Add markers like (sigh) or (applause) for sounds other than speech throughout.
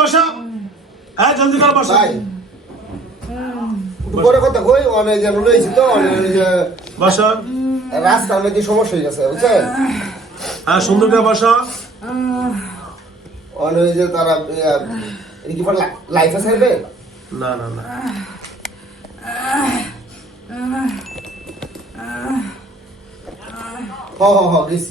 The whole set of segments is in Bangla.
বসো। হ্যাঁ জলদি করে বসো। বড় কথা কই অনেক যে রয়েছে তো অনেক বসো। রাস্তার মধ্যে সমস্যা হয়ে গেছে বুঝছেন? হ্যাঁ সুন্দর করে বসো। অনেক যে তারা কি লাইফে ছাড়বে? না না না। হ হ হ গেছি।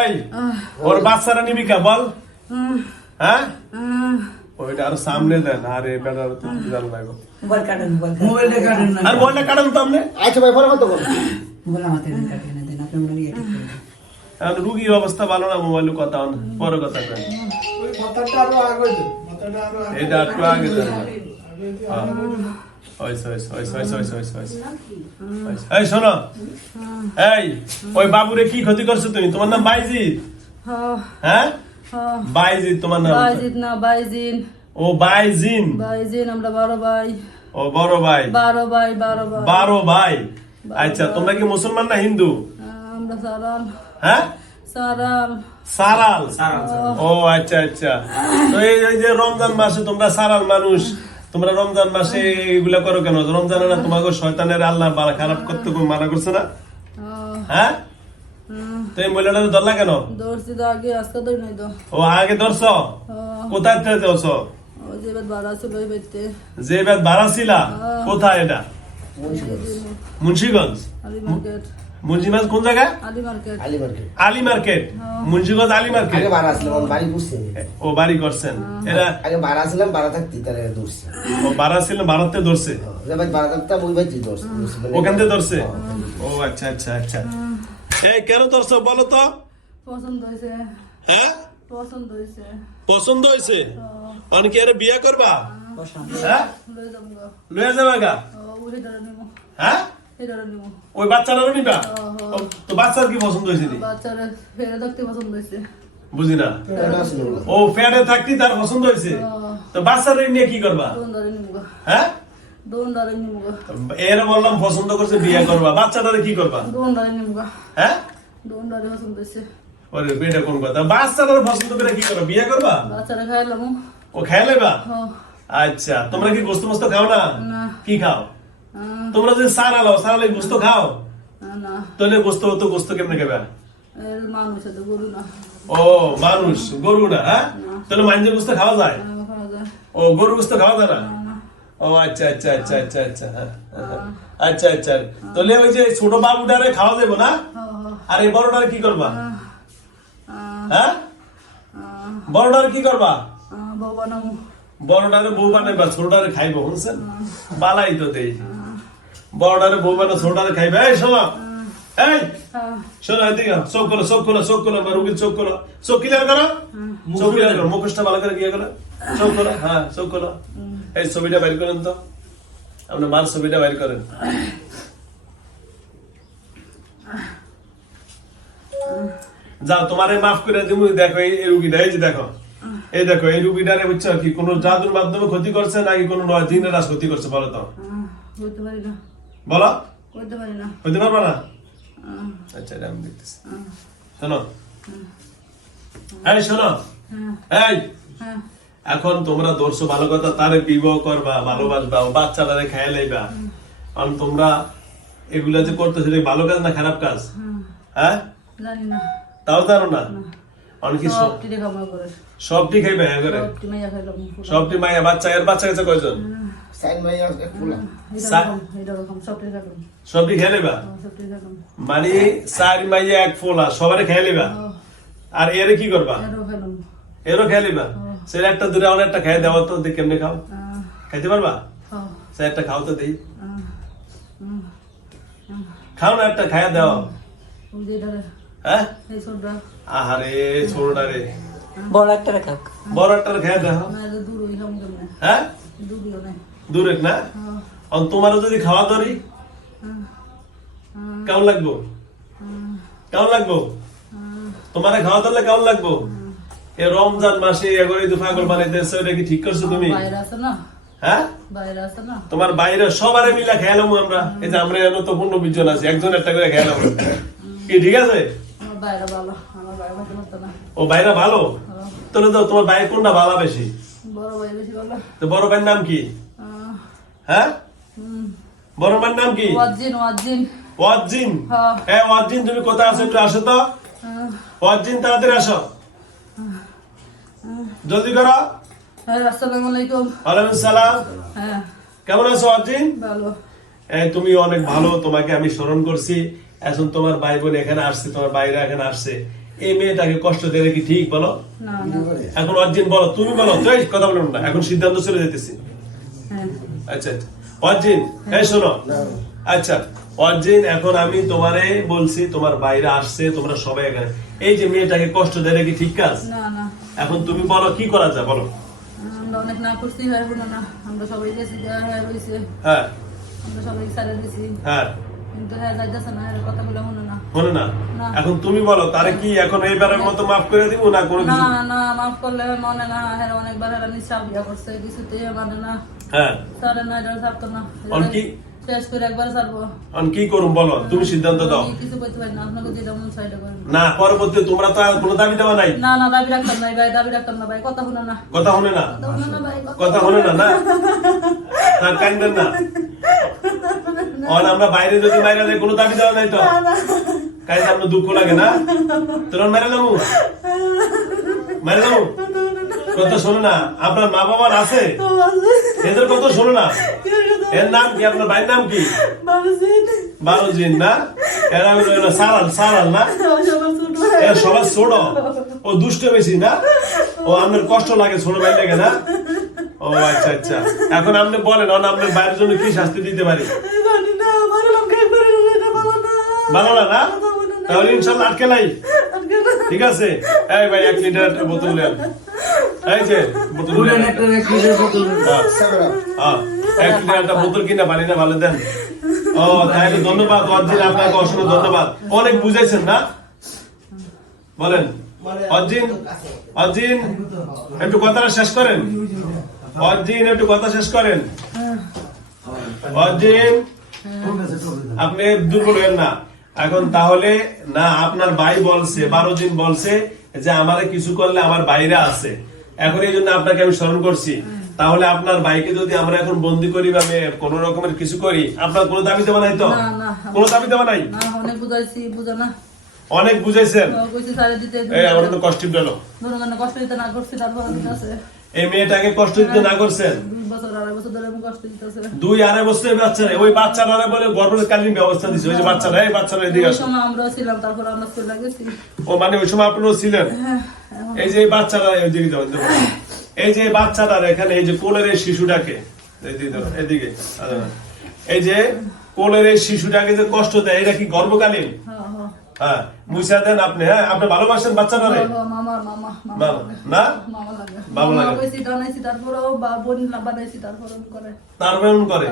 এই ওর বাচ্চারা নিবি কা? বল। হ্যাঁ? ওইটা আর সামনে দেন। আরে বেটা তো জানো লাগো মোবাইল কাটেন মোবাইলটা কাটেন না। আর বলটা কাটুন তো আপনি। আচ্ছা ভাই পরে কথা বল। কাটেন না দেন আপনি দেন। এখন রুগীর অবস্থা ভালো না মোবাইলে কথা হন পরে কথা কেন ওই মাথাটা আরও আগে দে আরও আগে এটা একটু আগে দেন। এই শোনো। এই ওই বাবুরে কি ক্ষতি করছ তুমি? তোমার নাম বাইজিৎ। হ্যাঁ? বাইজিৎ তোমার নাম বাইজিন না বাইজিন। ও বাইজিন। বাইজিন আমরা বারো ভাই। ও বড় ভাই। বারো ভাই বারো ভাই। বারো ভাই। আচ্ছা তোমরা কি মুসলমান না হিন্দু? আমরা সারাম হ্যাঁ? সারাম সারাল। ও আচ্ছা আচ্ছা। তো এই এই যে রমজান মাসে তোমরা সারাল মানুষ। তোমরা রমজান মাসে এগুলা করো কেন? রমজানে না তোমাকে শয়তানের আল্লাহ বালা খারাপ করতে মানা করছে না? হ্যাঁ? তো এই মহিলাটা ধরলা কেন? ও আগে ধরছ? কোথায় ধরছ? যে বাদ বাড়া ছিল কোথায় এটা? মুন্সিগঞ্জ। মুন্সিগঞ্জ কোন জায়গায় Ali market. Ali market. Ali market. Munshiganj Ali market. আগে ভাড়া আসলাম আমি বাড়ি বুঝছি ও বাড়ি করছেন এরা আগে ভাড়া আসলাম ভাড়া থাকতি তাহলে দৌড়ছি ও ভাড়া ছিলেন ভারতে ধরছে। ভাই ভাড়া থাকতাম ওই ভাই দৌড়ছি ওখান থেকে ধরছে? ও আচ্ছা আচ্ছা আচ্ছা। এই কেন ধরছো বলো তো? পছন্দ হয়েছে। হ্যাঁ? পছন্দ হয়েছে। পছন্দ হয়েছে? অনেকে আরে বিয়ে করবা? হ্যাঁ। লয়ে যাবা গা। হ্যাঁ? ওই বাচ্চাটারও নিবা? তো বাচ্চার কি পছন্দ হয়েছে নি? ফেরে দেখতে পছন্দ হয়েছে। বুঝি না? এটা আসলে ওগুলো। ও ফ্যাটে থাকতি তার পছন্দ হয়েছে? তো বাচ্চার নিয়ে কি করবা? দোন ধরে নিমু গো হ্যাঁ এর বললাম পছন্দ করছে বিয়ে করবা। বাচ্চাটারে কি করবা? নিমু হ্যাঁ? ওরে বেটা কোন কথা? বাচ্চাটার পছন্দ করে কি করবা? বিয়ে করবা? খাইলাম ও আচ্ছা তোমরা কি গোস্ত মোস্ত খাও না। কি খাও? তোমরা যদি সারা লাও সারালে গোস্ত খাও তাহলে গোস্ত তো গোস্ত কেমনে খাবে? ও মানুষ গরু না হ্যাঁ তাহলে মাঞ্জের গোস্ত খাওয়া যায়? ও গরু গোস্ত খাওয়া যায় না। ও আচ্ছা আচ্ছা আচ্ছা আচ্ছা আচ্ছা। আচ্ছা আচ্ছা। তাহলে ওই যে ছোট বাবুটারে খাওয়া যাবে না। আর এই বড়টারে কি করবা? হ্যাঁ? বড়টারে কি করবা? বড়টারে বউ বানাইবা ছোটটারে খাইবো বুঝছেন বালাই তো দেই। বড়টারে বউ বানা ছোটটারে খাইবে। এই শোনো এই! হ্যাঁ। শোনো এদিকে চোখ খোলো চোখ খোলো চোখ খোলো আমার রুগীর চোখ খোলো। চোখ ক্লিয়ার করো? চোখ ক্লিয়ার করো। মুখোশটা ভালো করে গিয়ে করো। চোখ খোলো। হ্যাঁ চোখ খোলো। এই ছবিটা বাইর করেন তো। আপনি মার ছবিটা বাইর করেন। যাও তোমারে মাফ করে দিব। দেখো এই রুগীটা এই যে দেখো। এই দেখো এই রুগীটারে বুঝছ কি? কোন জাদুর মাধ্যমে ক্ষতি করছে নাকি কোন রাজ ক্ষতি করছে বলো তো? বলো। করতে পারি না। হইতে পারবা না? আচ্ছা আমি দেখতেছি। শোনো। এই শোনো। হ্যাঁ। এই। হ্যাঁ। এখন তোমরা দর্শ ভালো কথা তারে বিবাহ করবা ভালোবাসবা বাচ্চাটারে খাইয়ে লাইবা। কারণ তোমরা এগুলা যে করতেছো ভালো কাজ না খারাপ কাজ? হ্যাঁ? তাও জানো না? অনেকে সবটি খাইবে হ্যাঁ করে? সবটি মাইয়া বাচ্চা এর বাচ্চা কাছে কয়জন? সাইন ভাই সবটি খেয়ে নেবা? খাইলাম মানে চার মাইয়া এক ফোলা সবারে খেয়ে নেবা? আর এরে কি করবা? এরও খেয়ে নেবা। সেটা একটা দূরে অনেকটা খেয়ে দেওয়া তো দেখে কেমনে খাও। খাইতে পারবা? হ্যাঁ, সে একটা খাও তো দেই। খাও না একটা খাইয়া দাও। হ্যাঁ? আহারে ছোটটা রে। বড় একটা খাক। বড় একটা খেয়ে দেখো না এটা দূর না? তোমারও যদি খাওয়া ধরি কেমন লাগবো? কেমন লাগবো। তোমারে খাওয়া ধরলে কেমন লাগবো? এ রমজান মাসে এগরে তো পাগল বানাইতেছে ওটা কি ঠিক করছ তুমি? বাইরে হ্যাঁ? বাইরে তোমার বাইরে সবারে মিলা খেয়ালাম আমরা। এই যে আমরা এনে তো পনেরো বিশ জন আছি একজন একটা করে খেয়ালাম কি ঠিক আছে? বাইরে বাইরে ও বাইরে ভালো? হ্যাঁ, তাহলে তো তোমার ভাই কোনটা ভালো বেশি? বড় ভাই বেশি ভালো। তো বড় ভাইয়ের নাম কি? হ্যাঁ? বড় ভাইয়ের নাম কি? ওয়াজিন ওয়াজিন ওয়াজিন হ্যাঁ। হ্যাঁ ওয়াজিন তুমি কোথায় আছো একটু আসো তো। ওয়াজিন তাড়াতাড়ি আসো। জলদি করো। হ্যাঁ আসসালামু আলাইকুম। ওয়ালাইকুম সালাম। হ্যাঁ। কেমন আছো ওয়াজিন ভালো। তুমি অনেক ভালো তোমাকে আমি স্মরণ করছি। এখন তোমার ভাই বোন এখানে আসছে তোমার বাইরে এখানে আসছে। এই মেয়েটাকে কষ্ট দিলে কি ঠিক বলো? এখন অর্জিন বলো তুমি বলো তো কথা বলো না। এখন সিদ্ধান্ত চলে যেতেছি হ্যাঁ। আচ্ছা আচ্ছা এই শোনো। আচ্ছা অর্জিন এখন আমি তোমারে বলছি তোমার বাইরে আসছে তোমরা সবাই এখানে। এই যে মেয়েটাকে কষ্ট দেয় কি ঠিক কাজ? না না। এখন তুমি বলো কি করা যায় বলো। আমরা অনেক না করছি না। আমরা সবাই গেছি হ্যাঁ হ্যাঁ। আমরা সবাই সারে দিছি। হ্যাঁ। এখন তুমি বলো তারে কি এখন এইবারের মতো মাফ করে দিব না কোনো না না মাফ করলে মনে না অনেকবার নিঃশ্বাস বিয়া করছে কিছুতে মানে না। হ্যাঁ। না এটা ছাড়তো না। অন কি? শেষ করে একবার ছাড়বো এখন কি করুম বলো? তুমি সিদ্ধান্ত দাও। আমি কিছু করতে পারি না আপনাকে যেটা মন তোমরা তো কোনো দাবি দেওয়া নাই। না না দাবি রাখতাম না ভাই দাবি রাখতাম না ভাই কথা শুনে না। কথা শুনে না। কথা শুনে না না না? না কান্দেন না। অন আমরা বাইরে যদি বাইরে যাই কোনো দাবি দেওয়া নাই তো। কাইন্দে আপনার দুঃখ লাগে না। তোর মেরে দেবো? মেরে নামু কথা শোনো না, আপনার মা বাবার আছে? এদের কথা শোনো না? এর নাম কি? আপনার ভাইয়ের নাম কি? বারো জিন না? এরা হলো সারাল সারাল, না? এ সবার ছোট। ও দুষ্ট বেশি, না? ও আপনার কষ্ট লাগে ছোট ভাই লাগে, না? ও আচ্ছা আচ্ছা। এখন আপনি বলেন, অন আপনার বাইরের জন্য কি শাস্তি দিতে পারি? ভালো না না? তাহলে ইনশাল্লাহ আটকে নাই? ঠিক আছে? এই ভাই, এক লিটার বোতল নেন এই যে। হ্যাঁ, হ্যাঁ, এক লিটার একটা বোতল কিনা পানি না ভালো দেন। ও তাহলে ধন্যবাদ অর্জিন আপনাকে অসংখ্য ধন্যবাদ। অনেক বুঝাইছেন না? বলেন। অর্জিন অর্জিন একটু। কথাটা শেষ করেন। অর্জিন একটু কথা শেষ করেন। অর্জিন আপনি দুর্বল হবেন না। এখন তাহলে না আপনার ভাই বলছে বারো দিন বলছে যে আমারে কিছু করলে আমার বাইরে আছে। এখন এই জন্য আপনাকে আমি স্মরণ করছি। তাহলে আপনার ভাইকে যদি আমরা এখন বন্দি করি বা আমি কোন রকমের কিছু করি আপনার কোনো দাবি দেওয়া নাই তো। কোনো দাবি দেওয়া নাই? অনেক বুঝাইছি বুঝা না। অনেক বুঝাইছেন? দিতে কষ্ট দিতে না করছি তারপর আছে এই মেয়েটাকে কষ্ট দিতে না করছেন? দুই আড়াই বছর বাচ্চা ওই বাচ্চারা বলে গর্ভকালীন ব্যবস্থা দিচ্ছে ওই যে বাচ্চারা এই বাচ্চারা এদিকে ওই গেছি। ও মানে ওই সময় আপনারাও ছিলেন? হ্যাঁ, এই যে বাচ্চারা যাও এদিকে যাও। এই যে বাচ্চাটার এখানে এই যে কোলের এই শিশুটাকে এদিকে। এই যে কোলের এই শিশুটাকে যে কষ্ট দেয় এটা কি গর্ভকালীন? হ্যাঁ, হ্যাঁ। হ্যাঁ দেন আপনি হ্যাঁ আপনি ভালোবাসেন। না? ভালো লাগে। করে।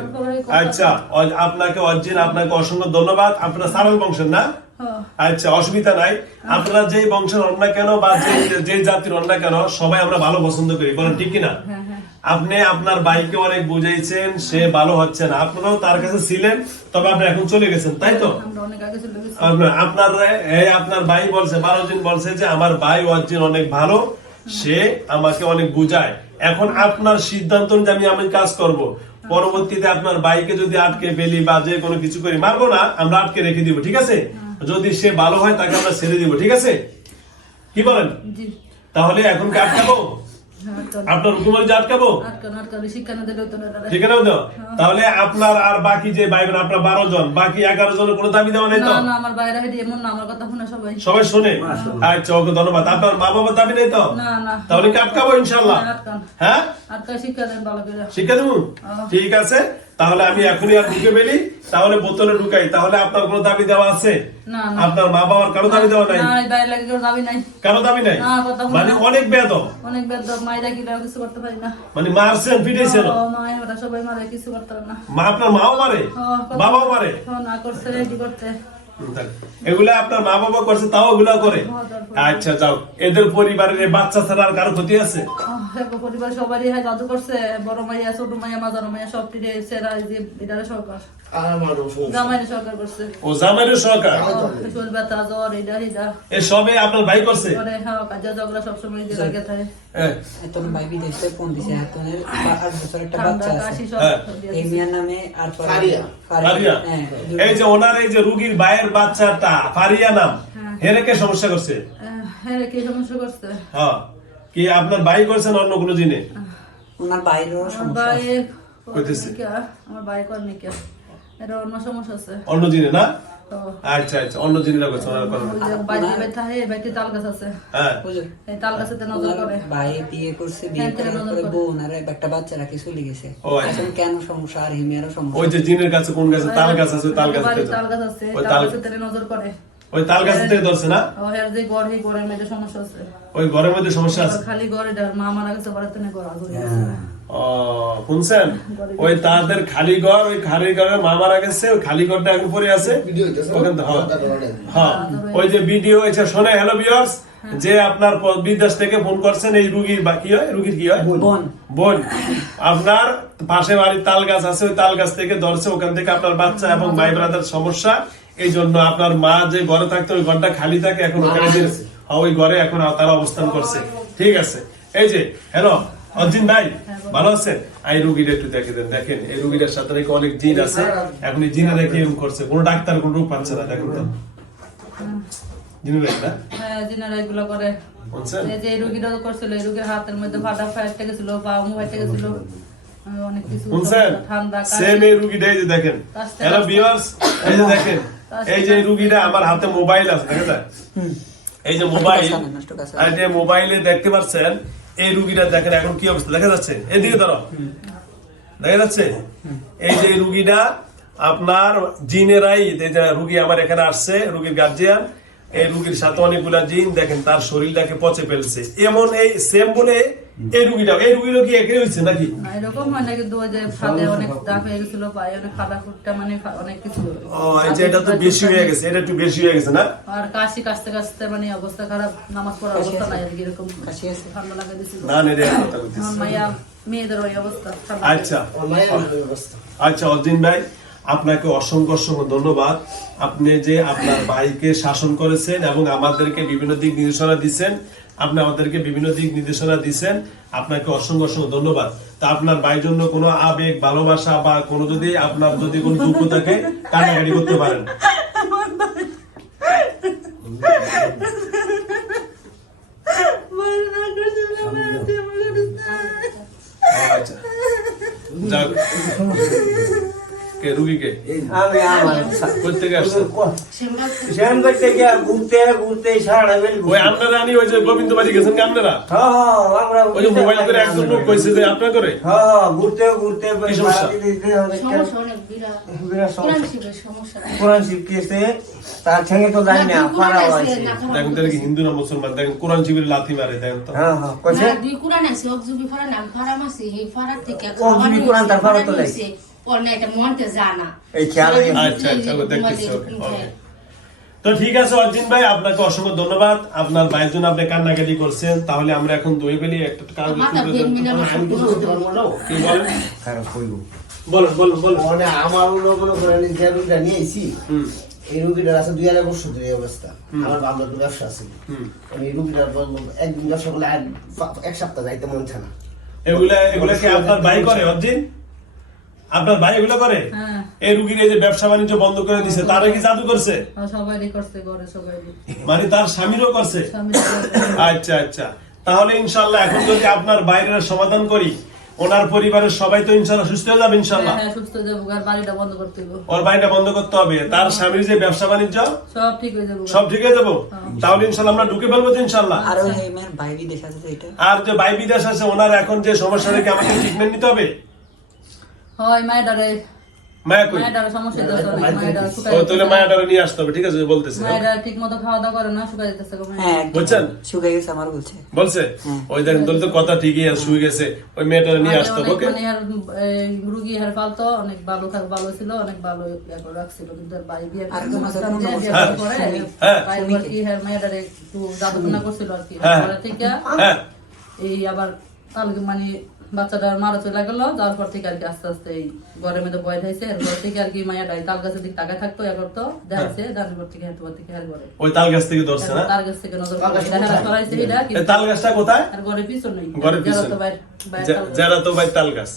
আচ্ছা আপনাকে অর্জিন আপনাকে অসংখ্য ধন্যবাদ। আপনারা সারাল বংশের না? হ্যাঁ। আচ্ছা অসুবিধা নাই। আপনারা যেই বংশের না কেন বা যে- যে জাতির অন্য কেন সবাই আমরা ভালো পছন্দ করি বলেন ঠিক কিনা? হ্যাঁ। আপনি আপনার বাইকে অনেক বুঝাইছেন সে ভালো হচ্ছে না। আপনারাও তার কাছে ছিলেন তবে আপনি এখন চলে গেছেন তাই তো? আপনার- এই আপনার ভাই বলছে বারো দিন বলছে যে আমার ভাই অর্জিন অনেক ভালো সে আমাকে অনেক বুঝায়। এখন আপনার সিদ্ধান্ত অনুযায়ী আমি আমি কাজ করব। পরবর্তীতে আপনার বাইকে যদি আটকে ফেলি বা যে কোনো কিছু করি মারবো না আমরা আটকে রেখে দিব ঠিক আছে? যদি সে ভালো হয় তাকে আমরা ছেড়ে দিব ঠিক আছে? কি বলেন? তাহলে এখন কি আটকাবো আটকান আপনার হুকুমের যে আটকাবো? আটকান আটকান শিক্ষা না দিলেও তো না। দাঁড়ায়। ঠিক আছে তো তাহলে আপনার আর বাকি যে ভাই বোন আপনার বারো জন বাকি এগারো জনের কোনো দাবি দেওয়া নেই তো? না না আমার বাইরে এমন না আমার কথা শুনে সবাই। সবাই শুনে? আচ্ছা ওকে ধন্যবাদ। আপনার মা বাবার দাবি নেই তো? না না। তাহলে কি আটকাবো ইনশাল্লাহ হ্যাঁ, হ্যাঁ? আটকা শিক্ষা দেন ভালো করে। শিক্ষা দেবো? হ্যাঁ। ঠিক আছে। তাহলে আমি এখনই আর ঢুকে ফেলি তাহলে বোতলে ঢুকাই। তাহলে আপনার কোনো দাবি দেওয়া আছে। আপনার মা বাবার কারও দাবি দেওয়া নাই? কারও দাবি নাই? মানে অনেক বেদ অনেক বেদ মায়েরা কি কিছু করতে পারি না। মানে মারছেন পিটাইছেন। মা সবাই মারে কিছু করতে পারে না। মা আপনার মাও মারে? ও, বাবাও মারে? না করছে রেডি করতে। এগুলা আপনার মা বাবা করছে তাও ওগুলা করে? আচ্ছা যাও। এদের পরিবারের বাচ্চা ছাড়া আর কারও ক্ষতি আছে? পরিবার সবারই হ্যাঁ জাদু করছে বড় মাইয়া ছোট মাইয়া মাজার মাইয়া সব টিরে সেরা যে এটারে সরকার। জামাইরে সরকার করছে। ও জামাইয়ের সরকার? শরীর ব্যথা জ্বর এটা এটা এ সবে আপনার ভাই করছে? করে হ্যাঁ কাজে ঝগড়া সবসময় যে লাগে থাকে হ্যাঁ। তোর ভাই বিদেশে ফোন দিছে বছর একটা বাচ্চা আছে। হ্যাঁ। এই দিছে। মিয়ার নামে আর ফারিয়া। ফারিয়া। হ্যাঁ এই যে ওনার এই যে রুগীর ভাইয়ের বাচ্চাটা ফারিয়া নাম। হ্যাঁ। হেরে কে সমস্যা করছে? হ্যাঁ কি সমস্যা করছে? হ্যাঁ। কি আপনার ভাই করছেন অন্য কোনো দিনে? ওনার বাইরেও আমার সমস্যা। কইতেছে। আমার ভাই কর কে? এর অন্য সমস্যা আছে। অন্য দিনে না? আচ্ছা আচ্ছা অন্য বাইরে ব্যথা হে বাইতে তাল গাছ আছে। হ্যাঁ। এই তাল গাছেতে নজর করে। ভাই বিয়ে করছে বিয়ে হ্যাঁ, পরে করে। বউ ওনার একটা বাচ্চা রাখি চলে গেছে। ও, আচ্ছা। এখন কেন সমস্যা আর হিমিয়ারও সমস্যা? ওই যে জিনের কাছে কোন গাছে? তাল গাছ আছে তাল গাছ বাড়ির তাল গাছ আছে ওই তাল গাছেতে নজর করে। ওই তাল গাছ থেকে ধরছে না? ও হের যে ঘর এই ঘরের মধ্যে সমস্যা আছে। ওই ঘরের মধ্যে সমস্যা আছে? খালি ঘরে ডার মা মারা গেছে ঘরে তো ঘর আগুন ও শুনছেন? ওই তাদের খালি ঘর ওই খালি ঘরে মা মারা গেছে ওই খালি ঘরটা এখন পরে আছে। হ্যাঁ। হ্যাঁ। ওই যে ভিডিও হয়েছে শোনে হ্যালো ভিউয়ার্স যে আপনার বিদেশ থেকে ফোন করছেন এই রুগীর বা কি হয়? রুগীর কি হয়? বোন। বোন। আপনার পাশে বাড়ির তাল গাছ আছে ওই তাল গাছ থেকে ধরছে ওখান থেকে আপনার বাচ্চা এবং ভাই ব্রাদার সমস্যা। এই জন্য আপনার মা যে ঘরে থাকতো ওই ঘরটা খালি থাকে এখন ওখানে হ্যাঁ, ওই ঘরে এখন তারা অবস্থান করছে। ঠিক আছে। এই যে হ্যালো অর্জুন ভাই ভালো আছেন? এই রুগীটা একটু দেখে দেন দেখেন এই রুগীটার সাথে নাকি অনেক জিন আছে। এখন এই জিনে দেখে এরকম করছে কোনো ডাক্তার কোন রোগ পাচ্ছে না দেখেন তো। জিনে না? হ্যাঁ জিনারা এগুলো করে। এই যে রুগীটা করছিল এই রুগীর হাতের মধ্যে ফাটা ফাইটে গেছিল পা মুখ গেছিল। অনেক কিছু ঠান্ডা সেম এই রুগীটা এই যে দেখেন। হ্যালো ভিউয়ার্স এই যে দেখেন এই যে রুগীটা আমার হাতে মোবাইল আছে এই যে মোবাইল যে মোবাইলে দেখতে পাচ্ছেন এই রুগীটা দেখেন এখন কি অবস্থা? দেখা যাচ্ছে? এদিকে ধরো। দেখা যাচ্ছে? এই যে রুগীটা, আপনার জিনেরাই রুগী আমার এখানে আসছে, রুগীর গার্জিয়ান এই রুগীর সাথে অনেকগুলা জিন দেখেন তার শরীরটাকে পচে ফেলছে। এমন এই সেম বলে এই রুগীটা এই রুগীরও কি একই হয়েছে নাকি? এরকম হয় না কিন্তু ওই যে ফাঁদে অনেক দাগ হয়ে গেছিল পায়ে অনেক ফাটা ফুটটা মানে অনেক কিছু ও যে এটা তো বেশি হয়ে গেছে এটা একটু বেশি হয়ে গেছে না? আর কাশি কাশতে কাশতে মানে অবস্থা খারাপ নামাজ পড়ার অবস্থা নাই এরকম। কাশি আছে? ঠান্ডা লাগা দিছিল। না নেই রে, কথা মাইয়া মেয়েদের ওই অবস্থা আচ্ছা ওই অবস্থা। আচ্ছা অজিন ভাই? আপনাকে অসংখ্য অসংখ্য ধন্যবাদ। আপনি যে আপনার ভাইকে শাসন করেছেন এবং আমাদেরকে বিভিন্ন দিক নির্দেশনা দিচ্ছেন আপনি আমাদেরকে বিভিন্ন দিক নির্দেশনা দিচ্ছেন আপনাকে অসংখ্য অসংখ্য ধন্যবাদ। তা আপনার ভাইয়ের জন্য কোনো আবেগ ভালোবাসা বা কোনো যদি আপনার যদি কোনো দুঃখ থাকে কান্নাকাটি করতে পারেন। আচ্ছা। যাক। কে রুগীকে? আমি আমার করতে গিয়া ঘুরতে ঘুরতে সারা বেল ওই আপনারা আনি ওই যে গোবিন্দ বাড়ি গেছেন কি আপনারা? হ্যাঁ আমরা ওই যে মোবাইল করে একজন লোক কইছে যে আপনার করে? হ্যাঁ ঘুরতে ঘুরতে সমস্যা? অনেক বিরাট সমস্যা। কোরআন শিখতেছে তার সঙ্গে তো জানি না পারা হয়েছে। দেখেন তাহলে কি হিন্দু না মুসলমান? দেখেন কোরআন শিবির লাথি মারে দেখেন তো। হ্যাঁ হ্যাঁ কইছে? দুই কোরআন আছে অকজুবি ফারা নাম ফারাম আছে এই ফারার থেকে অকজুবি কোরআন তার ফারা তো নাই। ওর না এটা মনতে জানা। এই খেয়াল আচ্ছা আচ্ছা দেখতেছি। ওকে। তো ঠিক আছে অর্জুন ভাই আপনাকে অসংখ্য ধন্যবাদ। আপনার ভাইয়ের জন্য আপনি কান্নাকাটি করছেন। তাহলে আমরা এখন দই ফেলি একটা কাজ বলেন? বলেন বলেন বলেন। মানে আমার এই যে রুগীটা নিয়ে আইছি এই রুগীটার আছে দুই আড়াই বছর ধরে এই অবস্থা। আমার ব্যবসা আছে। আমি এই রুগীটার একদিন ব্যবসা করলে এক সপ্তাহ যাইতে মন চায় না। এগুলা এগুলা কি আপনার ভাই করে অর্জুন? আপনার ভাই এগুলো করে? হ্যাঁ। এই রুগীর এই যে ব্যবসা বাণিজ্য বন্ধ করে দিছে তারা কি জাদু করছে? সবাইরই করছে মানে তার স্বামীরও করছে? আচ্ছা আচ্ছা। তাহলে ইনশাল্লাহ এখন যদি আপনার বাইরের সমাধান করি ওনার পরিবারের সবাই তো ইনশাল্লাহ সুস্থ হয়ে যাবে ইনশাল্লাহ? হ্যাঁ সুস্থ যাব বাড়িটা বন্ধ করতে হবে ওর বাড়িটা বন্ধ করতে হবে। তার স্বামীর যে ব্যবসা বাণিজ্য? সব ঠিক হয়ে যাব। সব ঠিক হয়ে যাব? তাহলে ইনশাল্লাহ আমরা ঢুকে ফেলব তো ইনশাল্লাহ। আর ওই হিমিয়ার ভাই বিদেশ আছে এটা। আর যে ভাই বিদেশ আছে ওনার এখন যে সমস্যা থেকে আমাকে ট্রিটমেন্ট নিতে হবে? হয় মায়েরারে মায়া কই? সমস্যা ও তাহলে নিয়ে আসতে হবে ঠিক আছে বলতেছে। মায়েরা ঠিক মতো খাওয়া দাওয়া করে না হ্যাঁ বুঝছেন? শুকাই গেছে আমার বলছে। বলছে? ওই দেখেন তাহলে তো কথা ঠিকই আছে শুয়ে গেছে ওই মেয়েটারে নিয়ে আসতে হবে ওকে? মানে আর, রুগী হার পালতো অনেক ভালো থাক ভালো ছিল অনেক ভালো রাখছিল কিন্তু আর বাড়ি বিয়ে আর হ্যাঁ। হ্যাঁ। আর হার মায়েরারে একটু জাদুটনা করছিল আর কি হ্যাঁ। পরে থেকে। হ্যাঁ। এই আবার মানে বাচ্চাটার মারা চলে গেল যাওয়ার পর থেকে আর কি আস্তে আস্তে এই ঘরের মধ্যে বয় হয়েছে এরপর থেকে আর কি মায়াটা তাল গাছের দিক তাকায় থাকতো এ করতো দেখাচ্ছে দেখানোর পর থেকে হেঁটে থেকে হেল করে। ওই তাল গাছ থেকে ধরছে না? তার গাছ থেকে নজর দেখা করাইছে এটা তাল গাছটা কোথায়? আর ঘরের পিছনে ঘরের পিছনে। তো বাইরে বাইরে যে- যারা তো ভাই তাল গাছ।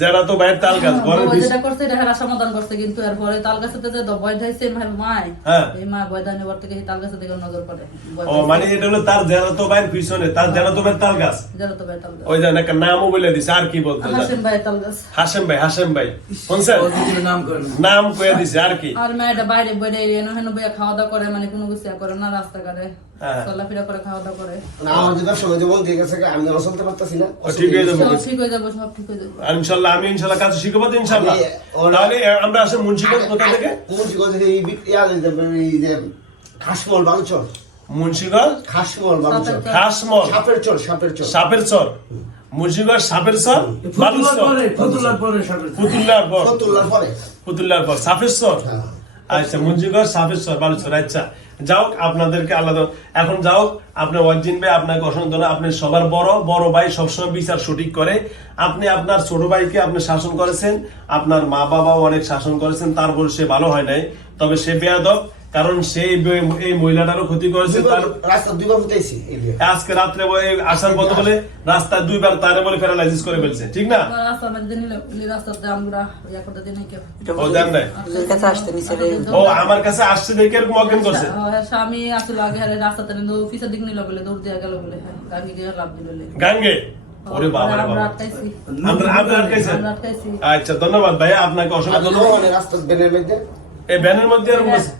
যারা তো ভাই তাল গাছ ঘরের যেটা করছে এটা হেরা সমাধান করছে কিন্তু এরপরে তাল গাছেতে যে ভয় ধাইছে মায়। হ্যাঁ। এই মা ভয় ধানের পর থেকে তাল গাছের দিকে নজর ভয় ও মানে এটা হলো তার যারা তো ভাইয়ের পিছনে তার যারা তো ভাই তাল গাছ। যারা তো ভাই তাল গাছ। ওই যে একটা নামও বলে দিছে আর কি বলতো হাসেন ভাই তাল গাছ। হাসেম ভাই হাসেম ভাই। শুনছেন? নাম করে নাম কয়ে দিছে আর কি। আর মেয়েটা বাইরে বাইরে এনো হেন বইয়া খাওয়া দাওয়া করে মানে কোনো কিছু করে না রাস্তাঘাটে। হ্যাঁ। চলাফেরা করে খাওয়া দাওয়া করে। না, আমার যে ব্যবসা বাণিজ্য বন্ধ হয়ে আমি যেন চলতে পারতেছি না ঠিক হয়ে যাবে। সব ঠিক হয়ে যাব সব ঠিক হয়ে যাবে। আর ইনশাল্লাহ আমি ইনশাল্লাহ কাজ শিখব তো ইনশাল্লাহ। তাহলে আমরা আসে মুন্সিগঞ্জ কোথা থেকে? মুন্সিগঞ্জ এই এই যে- এই যে খাসমল বালুচর। মুন্সিগঞ্জ? খাসমল বালুচর। খাসমল? সাপের চর সাপের চর। সাপের চর? মুন্সিগঞ্জ সাপের চর? ফতুল্লার বালুচর? পরে ফতুল্লার পরে সাথে পুতুল্লার পর? ফতুল্লার পরে। পুতুল্লার পর। সাফেশ্বর হ্যাঁ। আচ্ছা মুন্সিগঞ্জ সাফেশ্বর বালুচর। আচ্ছা। যাও আপনাদেরকে আলাদা এখন যাও আপনার ওয়াজিন ভাই, আপনাকে ধন্যবাদ। আপনি সবার বড় বড় ভাই সবসময় বিচার সঠিক করে। আপনি আপনার ছোট ভাইকে আপনি শাসন করেছেন। আপনার মা বাবাও অনেক শাসন করেছেন তারপর সে ভালো হয় নাই। তবে সে বেয়াদব। কারণ সেই এই মহিলাটারও ক্ষতি করেছে তার রাস্তা দুইবার ফুটাইছি আজকে রাত্রে আসার পথে বলে রাস্তায় দুইবার তারে বলে প্যারালাইসিস করে ফেলছে ঠিক না? রাস্তাতে আমরা ও কাছে আমার আসছে দেখে এরকম অজ্ঞান করছে। হ্যাঁ, স্বামী আসলে আগে হারে রাস্তাতে পিছের দিক নিল বলে দৌড় দিয়ে গেল বলে হ্যাঁ গাঙ্গে গিয়ে লাভ দিল গাঙ্গে? ওরে বাবা রে বাবা। আমরা আমরা আটকাইছেন আমরা আটকাইছি। আচ্ছা ধন্যবাদ ভাইয়া আপনাকে অসংখ্য ধন্যবাদ। রাস্তা মধ্যে? এই ব্যানের মধ্যে এরকম আছে?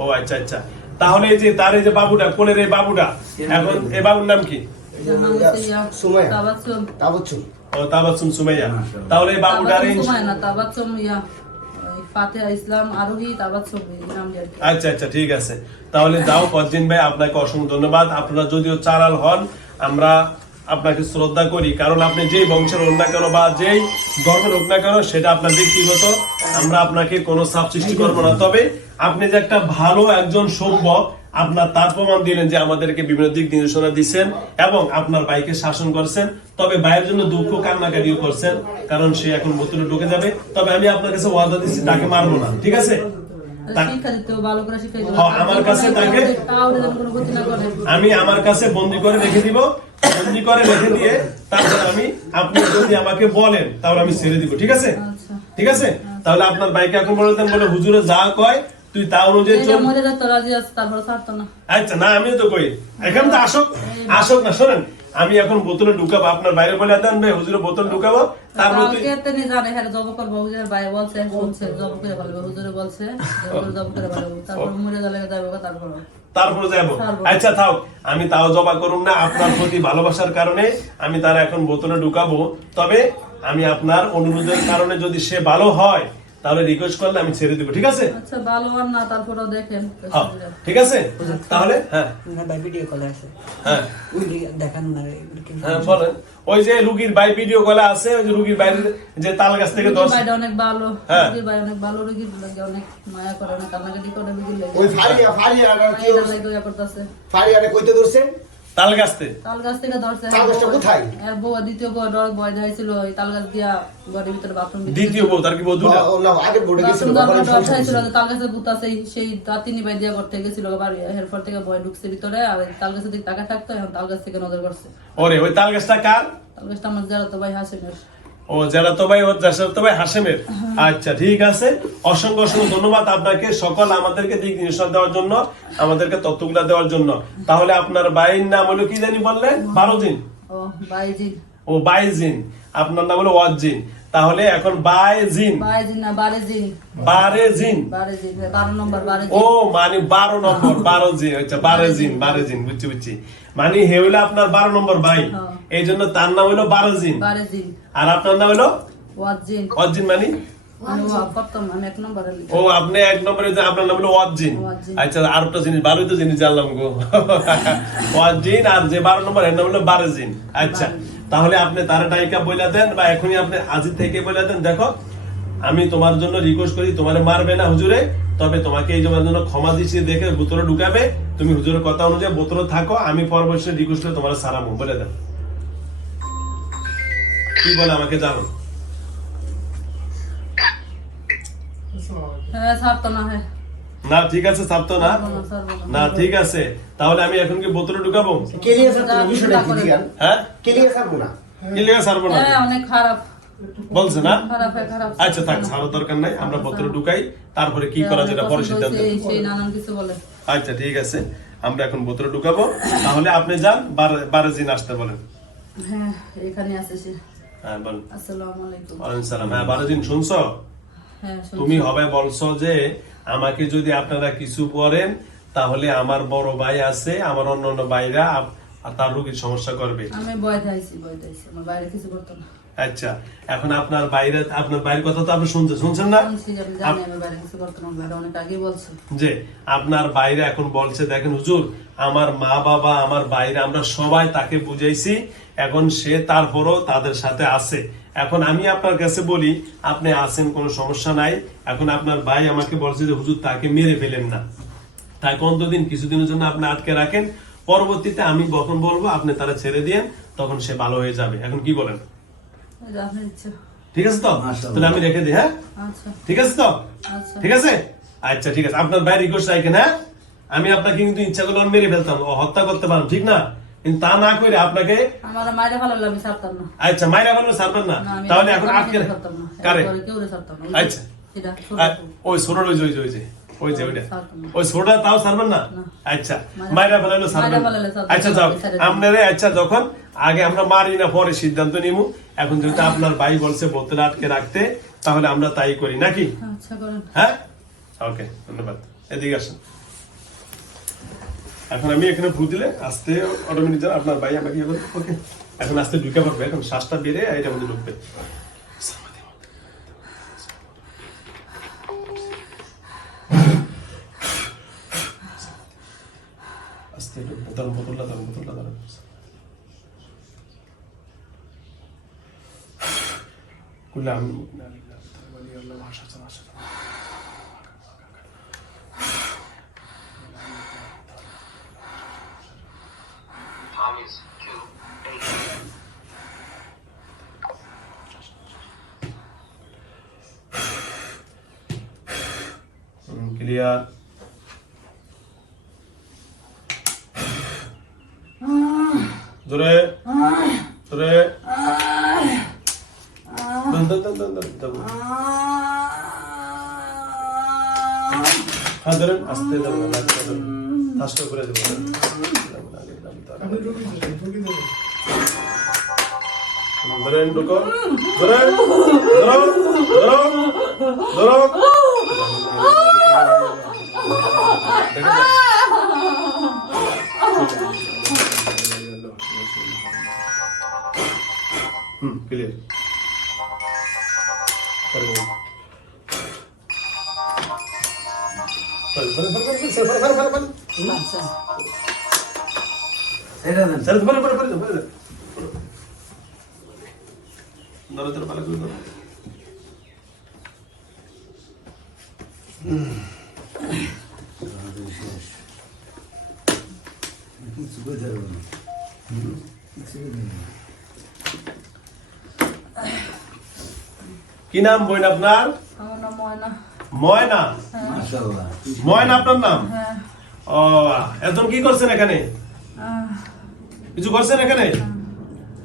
ও আচ্ছা আচ্ছা তাহলে এই যে তার এই যে বাবুটা কোলের এই বাবুটা এখন এই বাবুর নাম কি সুমাইয়া। তাবাচ্চুম। ও সুমাইয়া তাহলে এই বাবুটার না, তাবাচ্চুম ইয়া। আচ্ছা আচ্ছা ঠিক আছে তাহলে যাও কদিন ভাই আপনাকে অসংখ্য ধন্যবাদ আপনারা যদিও চারাল হন আমরা আপনাকে শ্রদ্ধা করি। কারণ আপনি যেই বংশের হোক না কেন বা যেই ধর্মের হোক না কেন, সেটা আপনার ব্যক্তিগত। আমরা আপনাকে কোনো চাপ সৃষ্টি করব না। তবে আপনি যে একটা ভালো একজন সভ্য আপনার তার প্রমাণ দিলেন যে আমাদেরকে বিভিন্ন দিক নির্দেশনা দিচ্ছেন এবং আপনার ভাইকে শাসন করছেন। তবে ভাইয়ের জন্য দুঃখ কান্নাকাটিও করছেন, কারণ সে এখন বোতলে ঢুকে যাবে। তবে আমি আপনার কাছে ওয়াদা দিচ্ছি, তাকে মারবো না। ঠিক আছে? হ্যাঁ। আমার কাছে তাকে-। আমি আমার কাছে বন্দি করে রেখে দিব বন্দি করে রেখে দিয়ে তারপর আমি আপনি যদি আমাকে বলেন তাহলে আমি ছেড়ে দিব ঠিক আছে আচ্ছা। ঠিক আছে তাহলে আপনার বাইকে এখন বলে দেন বলে হুজুরে যা কয় তুই তা অনুযায়ী। আচ্ছা না আমিও তো কই এখানে তো আসক আসক না শোনেন আমি এখন বোতলে ঢুকাবো আপনার বাইরে বলে দেন ভাই হুজুরে বোতল ঢুকাবো কালকে তিনি জানে, হ্যাঁ, জব করব, হুজুরের ভাই বলছে, শুনছে, জব করে হুজুরে বলছে, জব করে। তারপর মরে গেলে যাইবো, তারপর তারপরে যাব। আচ্ছা থাক আমি তাও জবা করুন না আপনার প্রতি ভালোবাসার কারণে আমি তার এখন বোতলে ঢুকাবো তবে আমি আপনার অনুরোধের কারণে যদি সে ভালো হয় তাহলে রিকোয়েস্ট করলে আমি ছেড়ে দিব ঠিক আছে? আচ্ছা ভালো আর না তারপরেও দেখেন। হ্যাঁ, ঠিক আছে? তাহলে? হ্যাঁ। না ভাই ভিডিও কলে আছে হ্যাঁ। দেখান না হ্যাঁ বলেন। ওই যে রুগীর বাই ভিডিও কলে আছে ওই যে রুগীর বাইরে যে তাল গাছ থেকে দশ ভাইটা অনেক ভালো। হ্যাঁ। রুগীর ভাই অনেক ভালো রুগীর লাগে অনেক মায়া করে অনেক কান্নাকাটি করে রুগীর লাগে। ওই ফারিয়া ফারিয়া আর কি করতেছে। ফারিয়ারে কইতে ধরছে? তাল গাছতে তাল গাছ থেকে ধরছে। কোথায়? আর বউ দ্বিতীয় বউ ডর ভয় যাইছিল তাল গাছ দিয়া ঘরের ভিতরে বাথরুম দ্বিতীয় বউ তার কি বউ দুটা ও না আগের বোর্ডে গেছিল বাথরুম ওখানে দরকার সমস্যা ছিল হয়েছিল। তাল গাছের বুতা সেই সেই রাতি নিবাই দিয়া করতে গেছিল বাড়ি এরপর থেকে ভয় ঢুকছে ভিতরে আর ওই তাল গাছের দিকে তাকা থাকতো এখন তাল গাছ থেকে নজর করছে ওরে ওই তাল গাছটা কার? তাল গাছটা আমার যারা তো ভাই হাসিমের। ও যারা তো ভাই যারা তো ভাই হাসেমের আচ্ছা ঠিক আছে। অসংখ্য অসংখ্য ধন্যবাদ আপনাকে সকল আমাদেরকে দিক নির্দেশনা দেওয়ার জন্য আমাদেরকে তথ্যগুলা দেওয়ার জন্য। তাহলে আপনার বাইর নাম হলো কি জানি বললেন? বারো দিন ও বাইজিন আপনার নাম হলো ওয়াজিন তাহলে এখন বাইজিন বারেজিন বারেজিন। ও মানে বারো নম্বর বারো জিন আচ্ছা বারো জিন বারো জিন বুঝছি বুঝছি। মানে হে হইল আপনার বারো নম্বর ভাই। এই জন্য তার নাম হইল বারো জিন দিন আর আপনার নাম হইল? অজিন মানে? ও আপনি এক নম্বরে আপনার নাম হলো ওয়াজিন। আচ্ছা আর একটা জিনিস বারোই তো জিনিস জানলাম গো। (laughs) ওয়াজিন আর যে বারো নম্বর এর নাম হলো বারোজিন। আচ্ছা তাহলে আপনি তার ডাইকা বইলা দেন বা এখনই আপনি আজি থেকে বইলা দেন। দেখো আমি তোমার জন্য রিকোয়েস্ট করি তোমার মারবে না হুজুরে। তবে তোমাকে এই তোমার জন্য ক্ষমা দিচ্ছি দেখে বোতলে ঢুকাবে। তুমি হুজুরের কথা অনুযায়ী বোতলে থাকো আমি পরবর্তী রিকোয়েস্ট করে তোমার সারামো বলে দেন কি বলে আমাকে জানো? হ্যাঁ না হ্যাঁ। ঠিক আছে না। না, না। না ঠিক আছে। তাহলে আমি এখন কি বোতলে ঢুকাবো? কেলিয়ে সারবো না বিষয়টা হ্যাঁ? কেলিয়ে সারবো না। কি লেগে না? হ্যাঁ অনেক খারাপ। বলছে না? আচ্ছা থাক ছাড়ার দরকার নাই আমরা বোতলে ঢুকাই তারপরে কি করা যেটা পরে সিদ্ধান্ত বলে। আচ্ছা ঠিক আছে আমরা এখন বোতলে ঢুকাবো তাহলে আপনি যান বারো- বারো দিন আসতে বলেন। হ্যাঁ এখানে আছে সে। হ্যাঁ বলেন। আসসালামু আলাইকুম। ওয়ালাইকুম সালাম। হ্যাঁ বারো দিন শুনছো? হ্যাঁ তুমি হবে বলছো যে আমাকে যদি আপনারা কিছু করেন তাহলে আমার বড় ভাই আছে আমার অন্য অন্য ভাইরা আর তার রোগীর সমস্যা করবে। আমি আমার বাইরে কিছু করতো না। আচ্ছা এখন আপনার বাইরে আপনার বাইরের কথা তো আপনি শুনছেন শুনছেন না? যে আপনার বাইরে এখন বলছে দেখেন হুজুর আমার মা বাবা আমার বাইরে আমরা সবাই তাকে বুঝাইছি এখন সে তারপরও তাদের সাথে আছে। এখন আমি আপনার কাছে বলি আপনি আছেন কোনো সমস্যা নাই। এখন আপনার ভাই আমাকে বলছে যে হুজুর তাকে মেরে ফেলেন না। তাই কতদিন কিছুদিনের জন্য আপনি আটকে রাখেন পরবর্তীতে আমি যখন বলব আপনি তারা ছেড়ে দিয়েন তখন সে ভালো হয়ে যাবে। এখন কি বলেন এই যে আপনার ইচ্ছা ঠিক আছে তো? তাহলে আমি রেখে দিই হ্যাঁ? আচ্ছা। ঠিক আছে তো? আচ্ছা। ঠিক আছে? আচ্ছা ঠিক আছে। আপনার বাইরে রিকোয়েস্ট রাখেন হ্যাঁ? আমি আপনাকে কিন্তু ইচ্ছা করলে মেরে ফেলতাম ও হত্যা করতে ঠিক না? কিন্তু তা না করে আপনাকে আমার মায়ের ভালো না। আচ্ছা মাইরা বলবে ছাড়বেন না? না, আমি তাহলে এখন আটকে কারে? আচ্ছা। ছোট ওই ছোটর ওই যে ওই যে ওই ওই যে ওইটা। ওই ছোটটা তাও ছাড়বেন না। আচ্ছা মাইরা- মাইরা ফেলাইলো ছাড়বেন মাইরা না। ফেলাইলে ছাড়বেন আচ্ছা যাও। আপনারে আচ্ছা যখন আগে আমরা মারি না পরে সিদ্ধান্ত নিমু। এখন যেহেতু আপনার ভাই বলছে বোতলে আটকে রাখতে তাহলে আমরা তাই করি নাকি? আচ্ছা হ্যাঁ? ওকে ধন্যবাদ। এদিকে আসেন। এখন আমি এখানে ভু দিলে আস্তে অটোমেটিক আপনার ভাই আমাকে ওকে এখন আসতে ঢুকে পড়বে এখন শ্বাসটা বেড়ে এটা মধ্যে ঢুকবে আস্তে ঢুকবে ধরুন বোতলটা ধরুন বোতলটা ধরুন কুলাম ভাষা ভাষা ক্লিয়ার ধরে ধরে দন, দন, দন, দন, দন, দন। হ্যাঁ ধরেন আস্তে ধরেন আস্তে করে দেবো ধরেন ঢুকো ধরেন ধরো ধরো ধরো হুম ক্লিয়ার कर हाँ, लो আমার নাম ময়না। ময়না? ময়না আপনার নাম? হ্যাঁ। ও এখন কি করছেন এখানে? কিছু করছেন এখানে?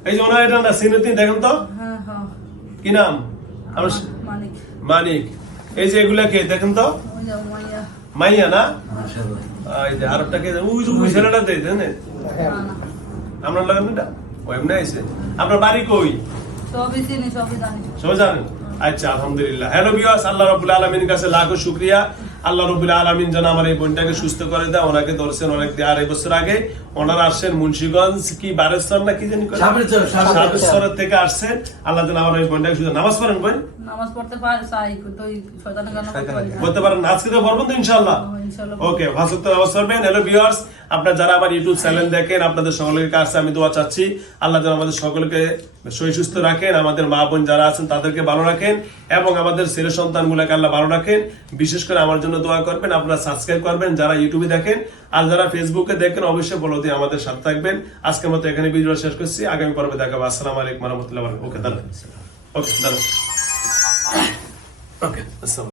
এই যে ওনার এটা না সিনুদ্দিন দেখেন তো? হ্যাঁ হ্যাঁ। কি নাম? আমার মানিক। মানিক। এই যে এগুলা কে দেখেন তো? মাইয়া। মাইয়া না? এই যে আরেকটা কে ওই যে ওই ছেলেটা দেয় দেন। আপনার লাগান এটা ও এমনি আইছে। আপনার বাড়ি কই? সবই চিনি সবই জানি। সবাই জানেন? আচ্ছা আলহামদুলিল্লাহ। হ্যালো বিয়াস আল্লাহ রবুল আলমীর কাছে লাখো শুক্রিয়া। আল্লাহ রবুল্লা আলমিন যেন আমার এই বোনটাকে সুস্থ করে দেয়, ওনাকে ধরছেন অনেক দেয় আড়াই বছর আগে। ওনারা আসছেন মুন্সিগঞ্জ কি বারেশ্বর না কি জানি। সাবেরচরের থেকে আসছেন। আল্লাহ আমার ওই বোনটাকে শুধু নামাজ পড়েন বোন নামাজ পড়তে পারে চাই কিন্তু ওই শয়তানের কারণে করতে পারি না। বলতে পারেন আজকে তো পারবেন তো ইনশাল্লাহ ওকে ভাসুক তো নামাজ পড়বেন। হ্যালো ভিউয়ার্স আপনারা যারা আমার ইউটিউব চ্যানেল দেখেন আপনাদের সকলের কাছে আমি দোয়া চাচ্ছি। আল্লাহ যেন আমাদের সকলকে সহি সুস্থ রাখেন আমাদের মা বোন যারা আছেন তাদেরকে ভালো রাখেন এবং আমাদের ছেলে সন্তান সন্তানগুলোকে আল্লাহ ভালো রাখেন। বিশেষ করে আমার জন্য দোয়া করবেন আপনারা সাবস্ক্রাইব করবেন যারা ইউটিউবে দেখেন আর যারা ফেসবুকে দেখেন, অবশ্যই বলো দিয়ে আমাদের সাথে থাকবেন। আজকের মতো এখানে ভিডিও শেষ করছি। আগামী পর্বে দেখাবো। আসসালামু আলাইকুম রহমতুল্লাহ ওকে দাঁড়ান ওকে দাঁড়ান ওকে, আসসালাম